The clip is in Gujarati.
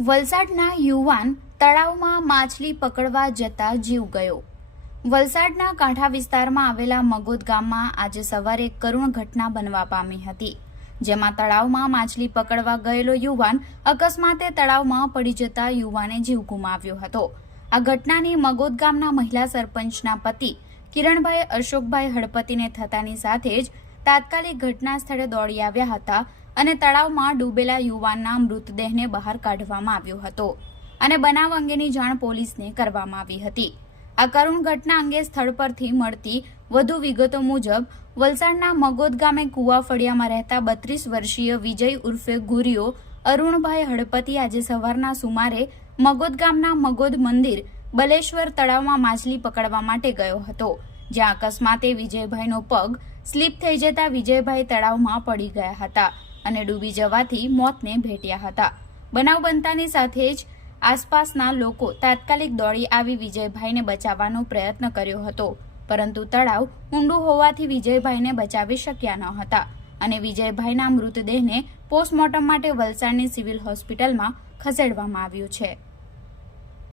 વલસાડના યુવાન તળાવમાં માછલી પકડવા જતા જીવ ગયો. વલસાડના કાંઠા વિસ્તારમાં આવેલા મગોદ ગામમાં આજે સવારે કરુણ ઘટના બનવા પામી હતી, જેમાં તળાવમાં માછલી પકડવા ગયેલો યુવાન અકસ્માતે તળાવમાં પડી જતા યુવાને જીવ ગુમાવ્યો હતો. આ ઘટનાની મગોદ ગામના મહિલા સરપંચના પતિ કિરણભાઈ અશોકભાઈ હળપતિને થતાની સાથે જ તાત્કાલિક ઘટના સ્થળે દોડી આવ્યા હતા અને તળાવમાં ડૂબેલા યુવાનના મૃતદેહને બહાર કાઢવામાં આવ્યો હતો અને બનાવ અંગેની જાણ પોલીસને કરવામાં આવી હતી. આ કરુણ ઘટના અંગે સ્થળ પરથી મળતી વધુ વિગતો મુજબ, વલસાડના મગોદ ગામે કુવા ફળિયામાં રહેતા બત્રીસ વર્ષીય વિજય ઉર્ફે ગુરિયો અરુણભાઈ હળપતિ આજે સવારના સુમારે મગોદ ગામના મગોદ મંદિર બલેશ્વર તળાવમાં માછલી પકડવા માટે ગયો હતો. જ્યાં અકસ્માતે વિજયભાઈનો પગ સ્લીપ થઈ જતા વિજયભાઈ તળાવમાં પડી ગયા હતા અને ડૂબી જવાથી મોતને ભેટ્યા હતા. બનાવ બનતાની સાથે જ આસપાસના લોકો તાત્કાલિક દોડી આવી વિજયભાઈને બચાવવાનો પ્રયત્ન કર્યો હતો. પરંતુ તળાવ ઊંડું હોવાથી વિજયભાઈને બચાવી શક્યા ન હતા અને વિજયભાઈના મૃતદેહને પોસ્ટમોર્ટમ માટે વલસાડની સિવિલ હોસ્પિટલમાં ખસેડવામાં આવ્યું છે.